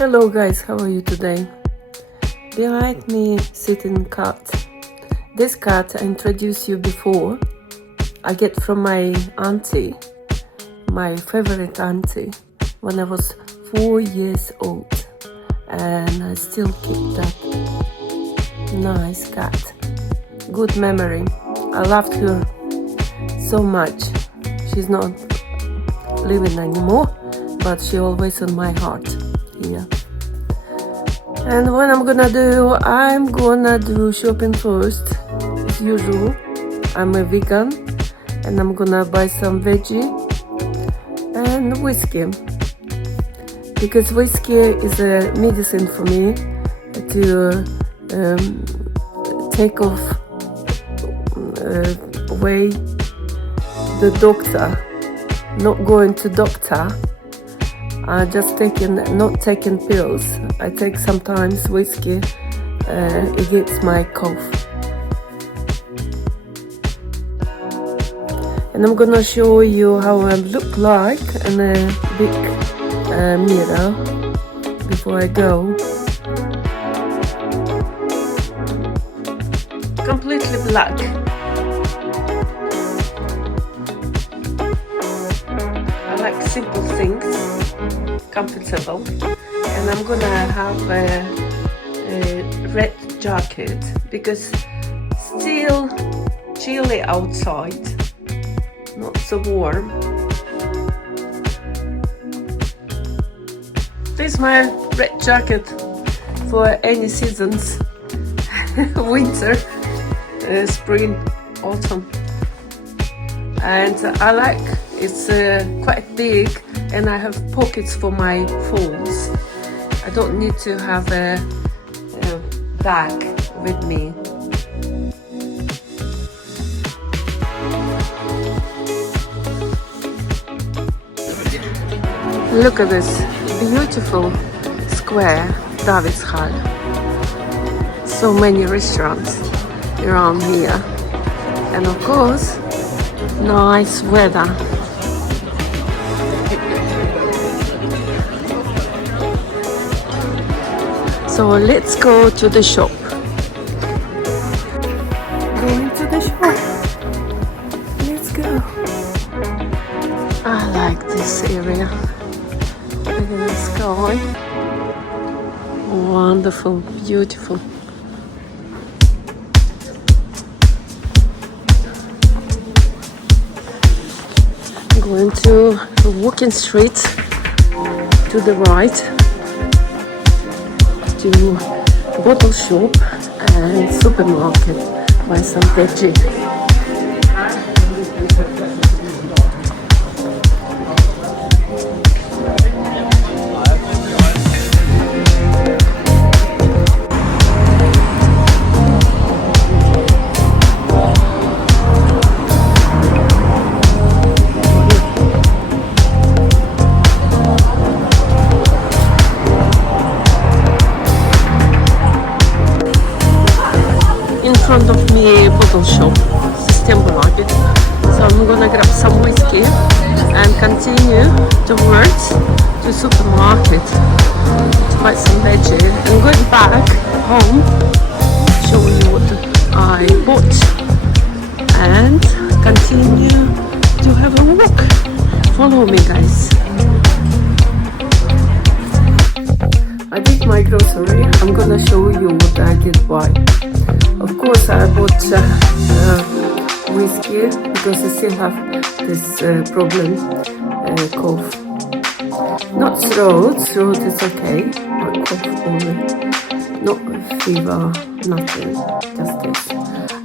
Hello guys, how are you today? Behind me sitting cat. This cat I introduced you before. I get from my auntie, my favorite auntie, when I was 4 years old, and I still keep that nice cat. Good memory. I loved her so much. She's not living anymore, but she always in my heart here. And what I'm gonna do shopping first, as usual. I'm a vegan, and I'm gonna buy some veggie and whiskey, because whiskey is a medicine for me to take off away the doctor, not going to doctor. Just not taking pills. I take sometimes whiskey against my cough. And I'm gonna show you how I look like in a big mirror before I go. Completely black. I like simple things. Comfortable, and I'm gonna have a red jacket because still chilly outside, not so warm. This is my red jacket for any seasons. Winter, spring, autumn, and I like it's quite big. And I have pockets for my phones. I don't need to have a bag with me. Look at this beautiful square, Davidshall. So many restaurants around here. And of course, nice weather. So let's go to the shop. Going to the shop. Let's go. I like this area. Look at the sky. Wonderful, beautiful. Going to a walking street to the right. To bottle shop and supermarket, buy some veggie. In front of me bottle shop, supermarket. So I'm gonna grab some whiskey and continue towards the supermarket to buy some veggie and going back home, show you what I bought and continue to have a walk. Follow me guys. I did my grocery. I'm gonna show you what I did buy. Of course, I bought whiskey because I still have this problem, cough. Not throat is okay, but cough only. Not fever, nothing, just this.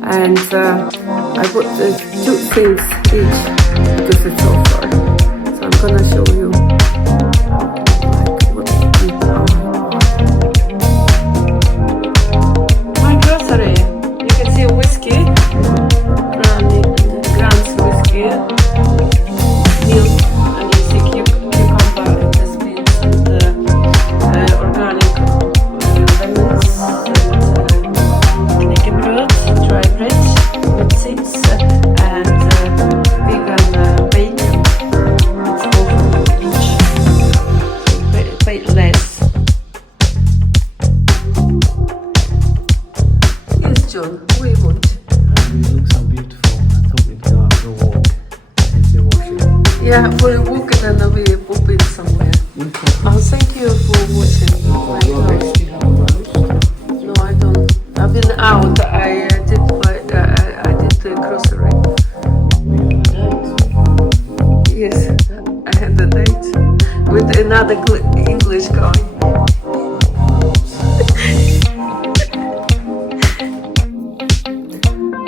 And I bought 2 things each because it's offer. So I'm gonna show you. And vegan bacon. It's over each. Yeah, we're walking and we're popping somewhere. Okay. Thank you for watching. No, I don't. I've been out. I did the grocery. Yes, I had a date with another English guy.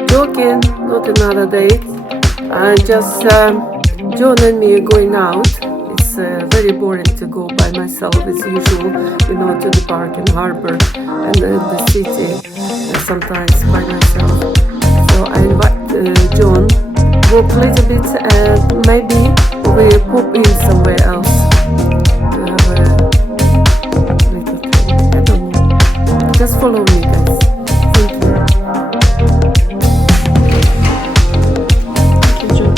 Joking, not another date. Just John and me are going out. It's very boring to go by myself as usual, to the park and harbor and the city, sometimes by myself. So I invite John, walk a little bit, and maybe we pop in somewhere else to have a little thing. I don't know. Just follow me, guys. Thank you. Thank you, John.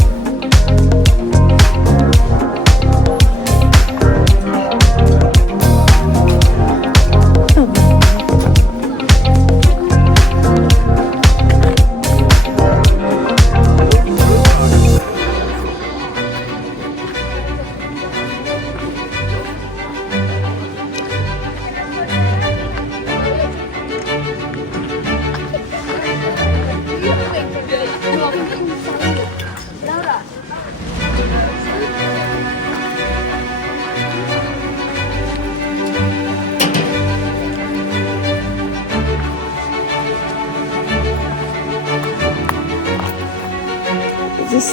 This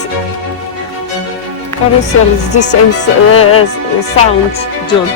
carousel is the same sound, John.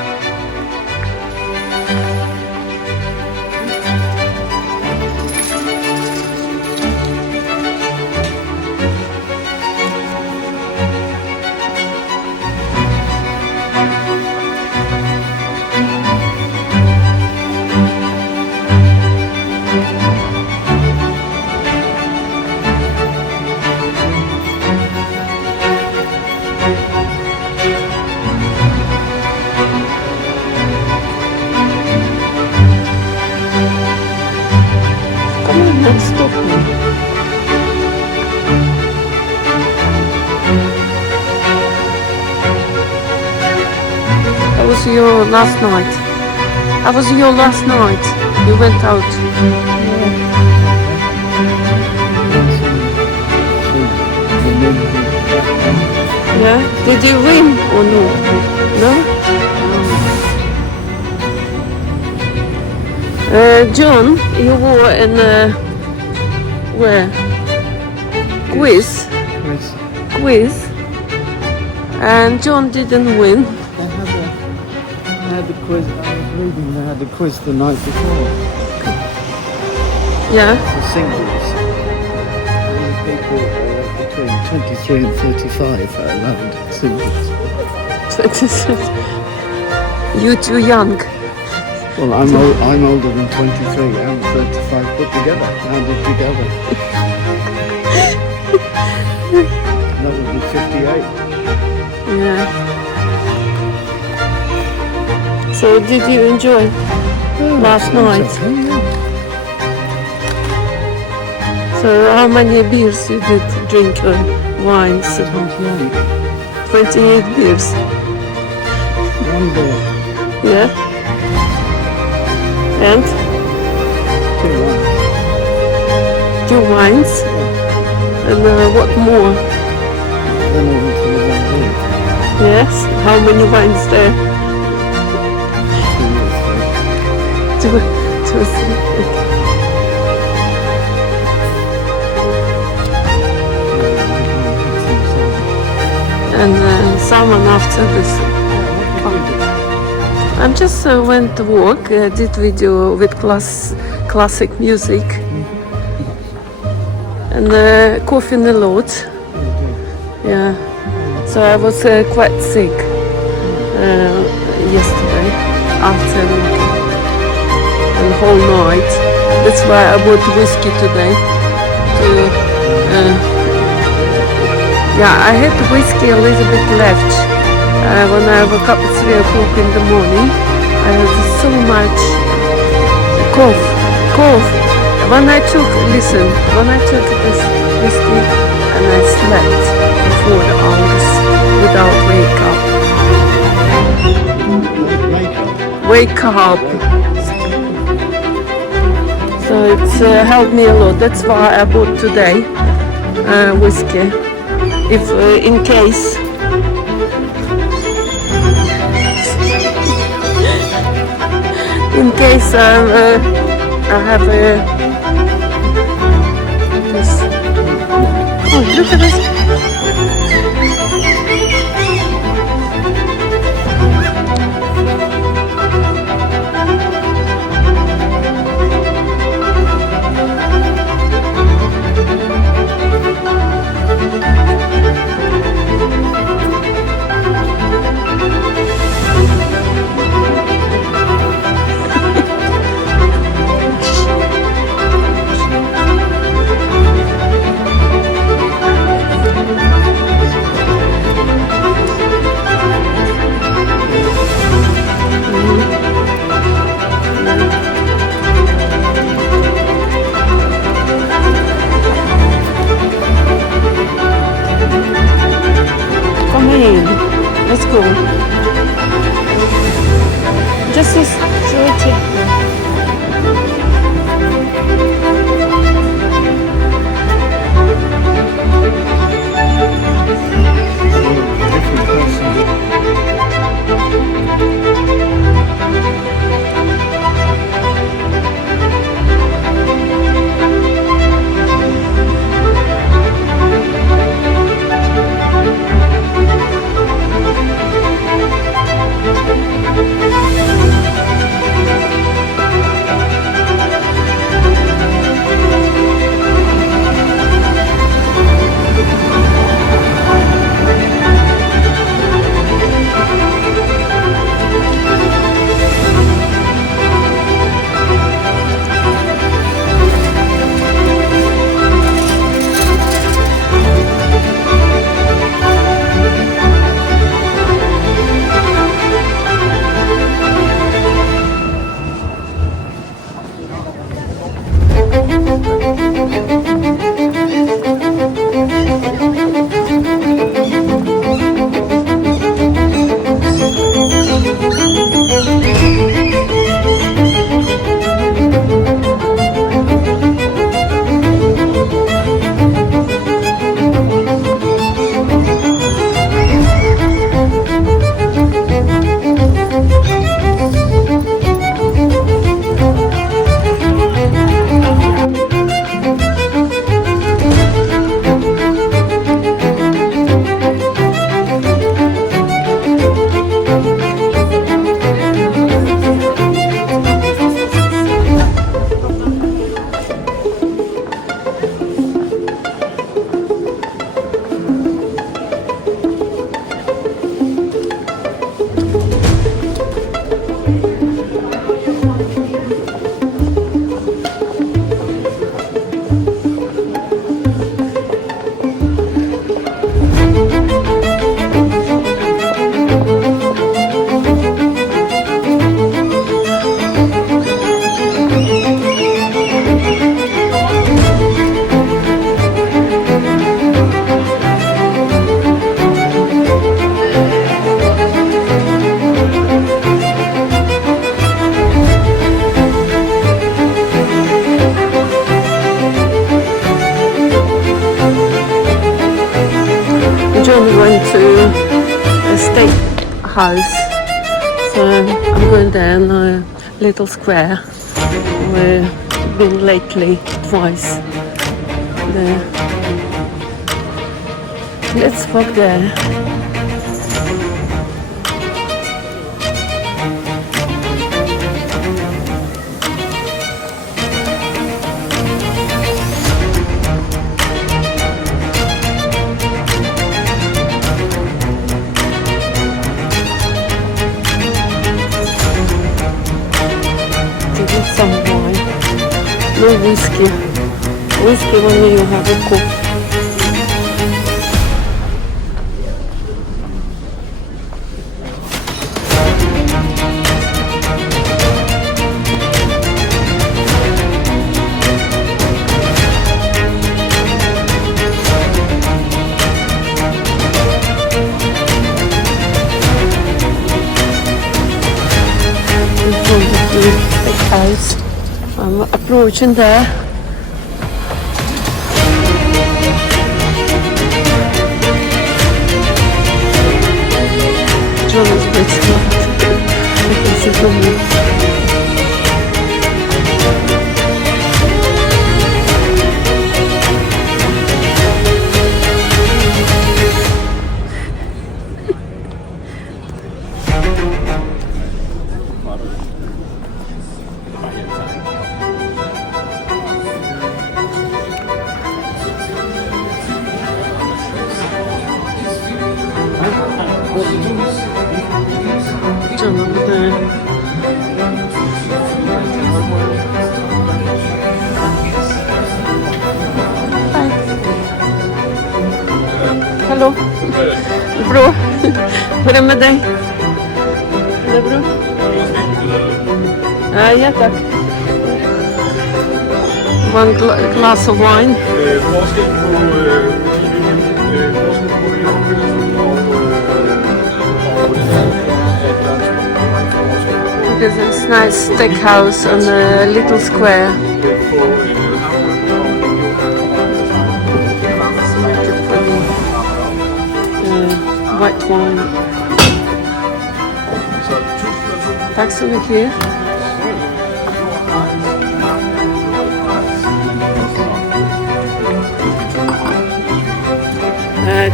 Don't stop me. How was your last night? How was your last night? You went out. Yeah? Did you win or no? No? John, you were in where? Quiz. And John didn't win. I had the quiz. I was reading. They had the quiz the night before. Yeah. For singles. Only people between 23 and 35 are allowed singles. You too young. Well, I'm older than 23 and 35 put together. Added together. That would be 58. Yeah. So did you enjoy last night? Okay, yeah. So how many beers you did drink wines? 28. 28 beers. One beer. Yeah. And? 2 wines. 2 wines? Yeah. And what more? Then I went to the one beer. Yes? How many wines there? 2 or 3. And someone after this. I just went to walk, did video with classic music, and coughing a lot. Yeah, so I was quite sick yesterday after the whole night. That's why I bought whiskey today. Yeah, I had whiskey a little bit left. When I woke up at 3 o'clock in the morning, I had so much cough. When I took this whiskey and I slept for 4 hours, without wake up. Wake up. So it's helped me a lot. That's why I bought today whiskey. If in case I have this. Oh, look at this. Let's go. Just this straight. John went to a state house, so I'm going there in a little square. We've been lately twice there. Let's walk there. Some wine, no whiskey. Whiskey when you have a cough. big house. I'm approaching there. John is a bit smart. I can see from me. John over there. Hi. Hallo. Bro. Hur är det med dig? Är det bra? Ja, tack. One glass of wine. Because it's nice steakhouse on a little square. White wine. Tack så mycket.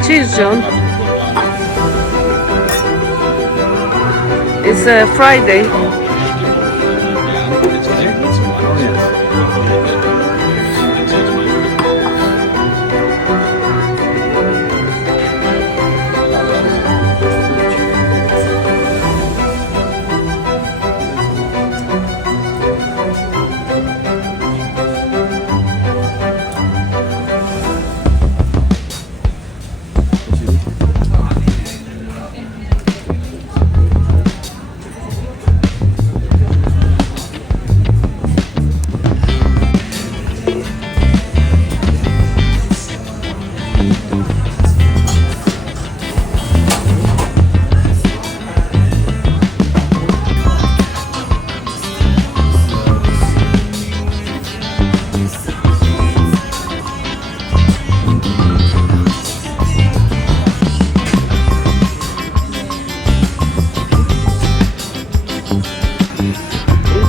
Cheers, John. It's Friday.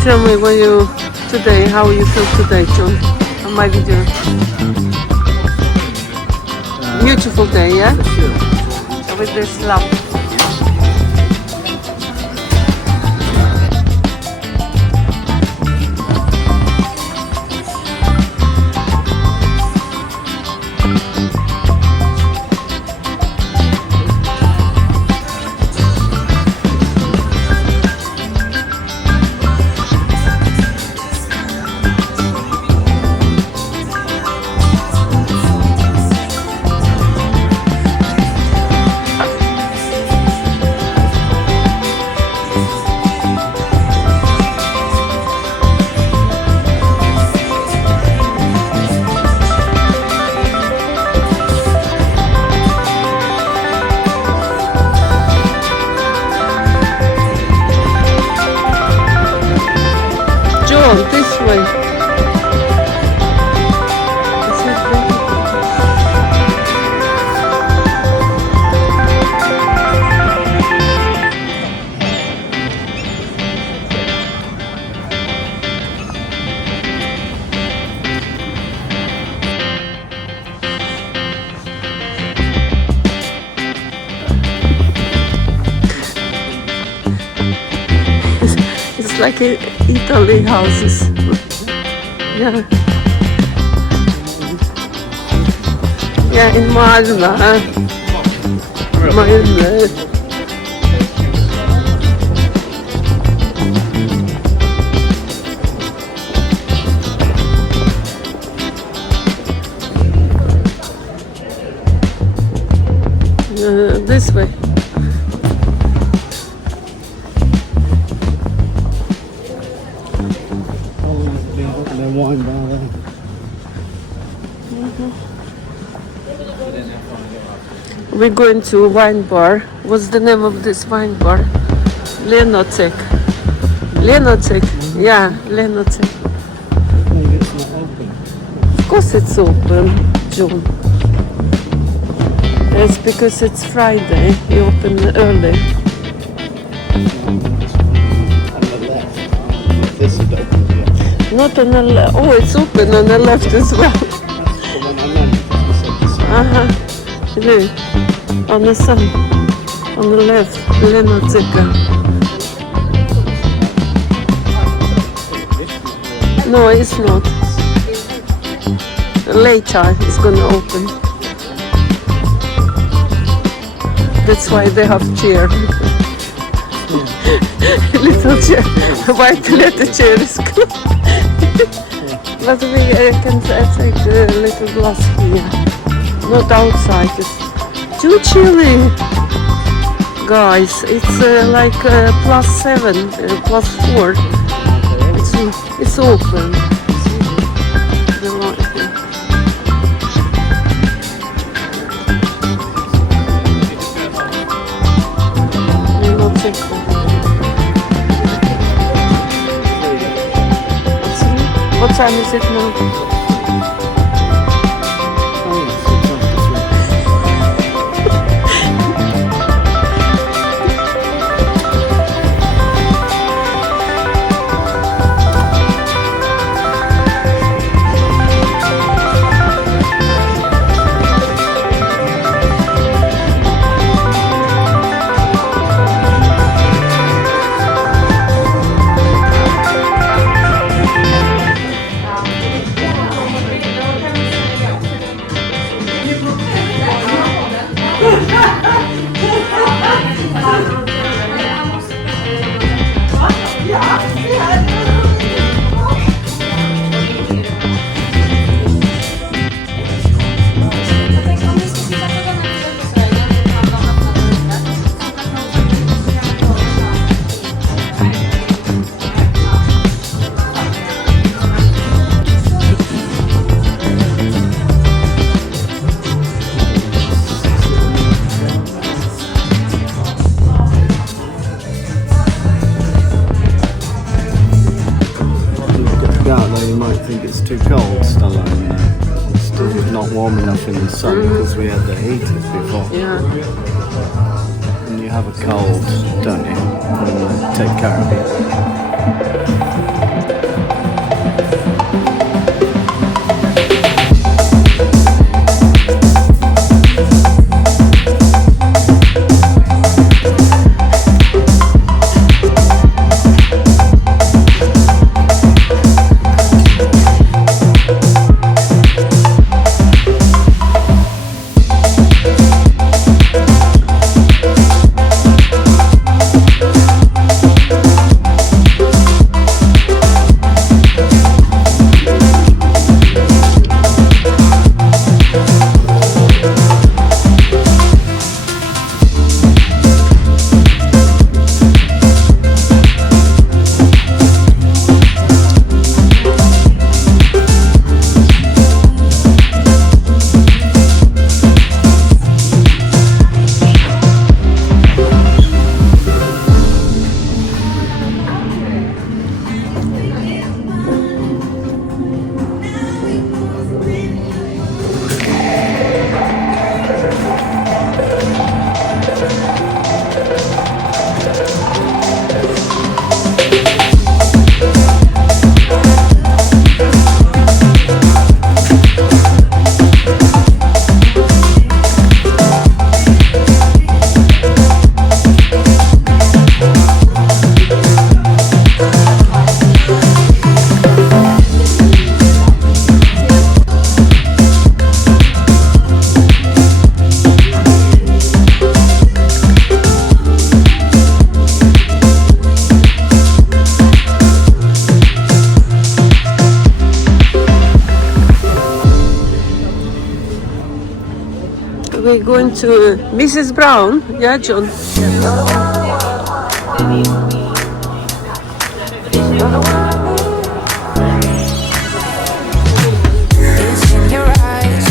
Tell me what you today, how you feel today, John, on my video. Beautiful day, yeah? With this lamp. This way. It's like Italy houses. Yeah. Yeah, in Malmö. Malmö. This way. Wine bar there. We're going to a wine bar. What's the name of this wine bar? Lenotec. Yeah, Leonard's. Maybe it's not open. Of course it's open, June. It's because it's Friday. You open early. On the left. This is open, yeah. Not on the left. Oh, it's open on the left as well. That's the one I meant. You said the same. Nu, on the sun, on the left, Leonard's. No, it's not. Later it's gonna open. That's why they have chair. Little chair, white leather chair is good. But we can take a little glass here. Not outside, it's too chilly. Guys, it's like +7, +4. It's open. What time is it now? You might think it's too cold, Stella, and it's still not warm enough in the sun because we had the heaters before. Yeah. And you have a cold, don't you? And take care of it. We're going to Mrs. Brown. Yeah, John. It's in your eyes.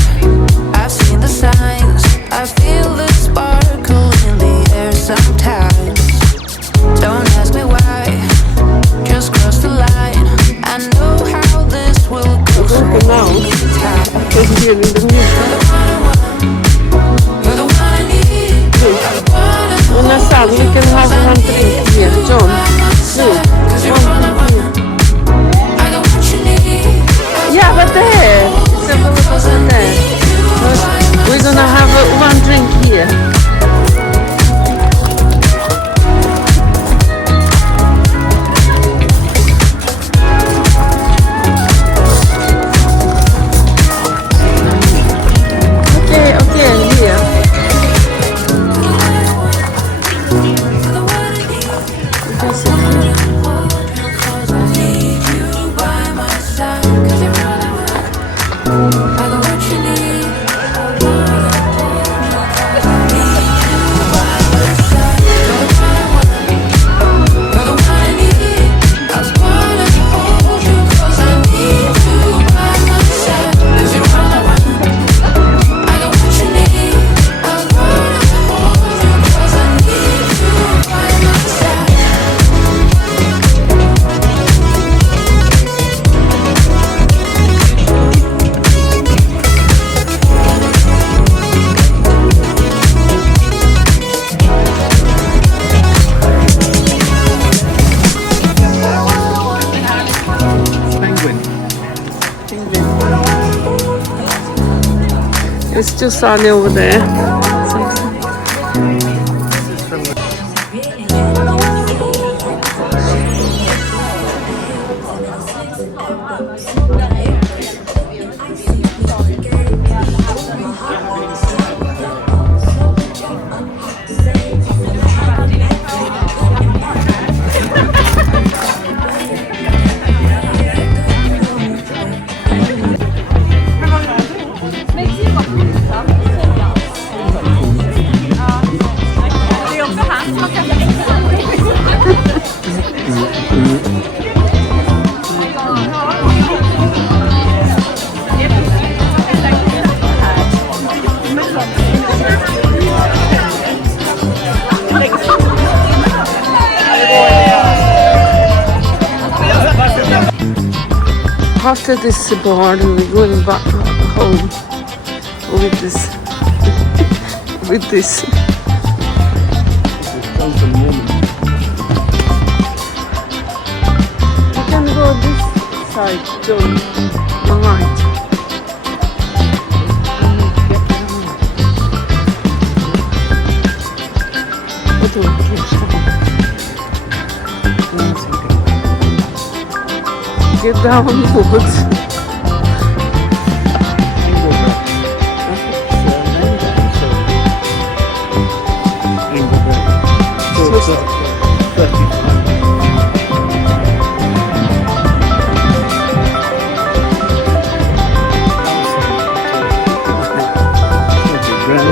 I've seen the signs. I feel the sparkle in the air sometimes. Don't ask me why. Just cross the line. It's too sunny over there. After this bar, we're going back home with this. With this. You can go this side, John. All right. Get down, Robert.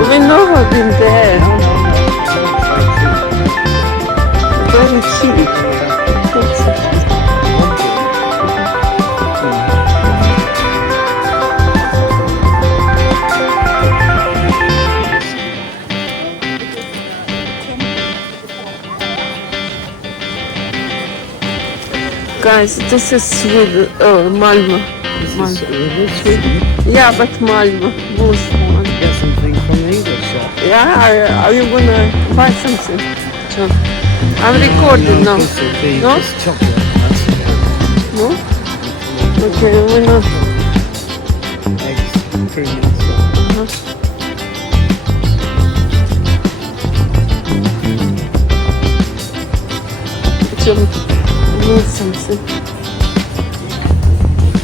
We know I've been there. Very cheap. Guys, this is Sweden, Malmö. Sweden? Yeah, but Malmö. Get something from the English shop. Yeah, are you gonna buy something? John? I'm recording now. This would be No? just chocolate. That's No? Okay, we're not. eggs, cream and stuff. John, I need something.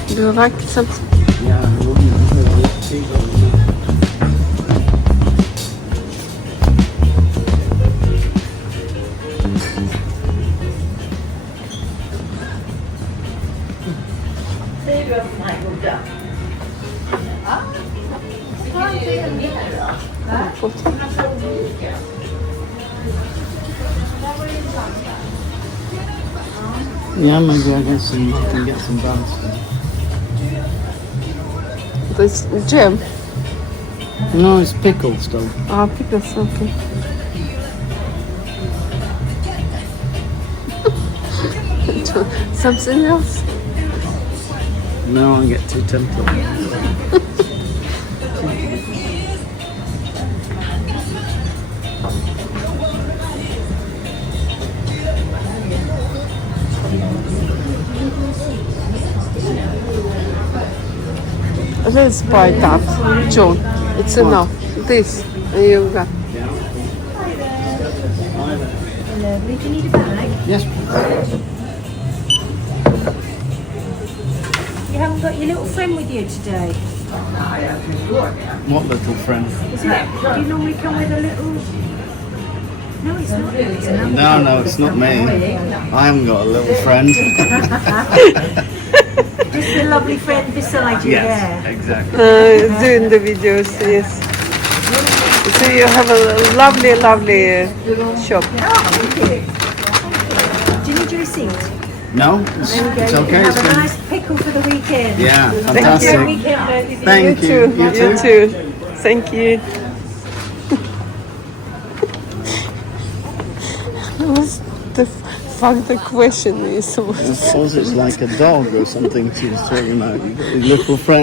Do you like something? Yeah, I wouldn't tea. Yeah, maybe I can get some buns. This jam. No, it's pickled stuff. Ah, pickles, okay. Something else? No, I get too tempted. Let's buy that, John. It's enough. This, you got. Lovely. Do you need a bag? Yes. You haven't got your little friend with you today, What little friend? is it? Do you normally come with a little... No, it's not. It's another. No, it's not me. I haven't got a little friend. Just the lovely friend beside you there. exactly. Doing the videos, yes. So you have a lovely, lovely shop. Oh, thank you. Do you need your receipt? No, it's okay. Have a nice pickle for the weekend. Yeah, Have a fantastic. great weekend. Thank you. You too. Thank you. What's the fuck the question is? I suppose it's like a dog or something she's talking about. You got your little friend.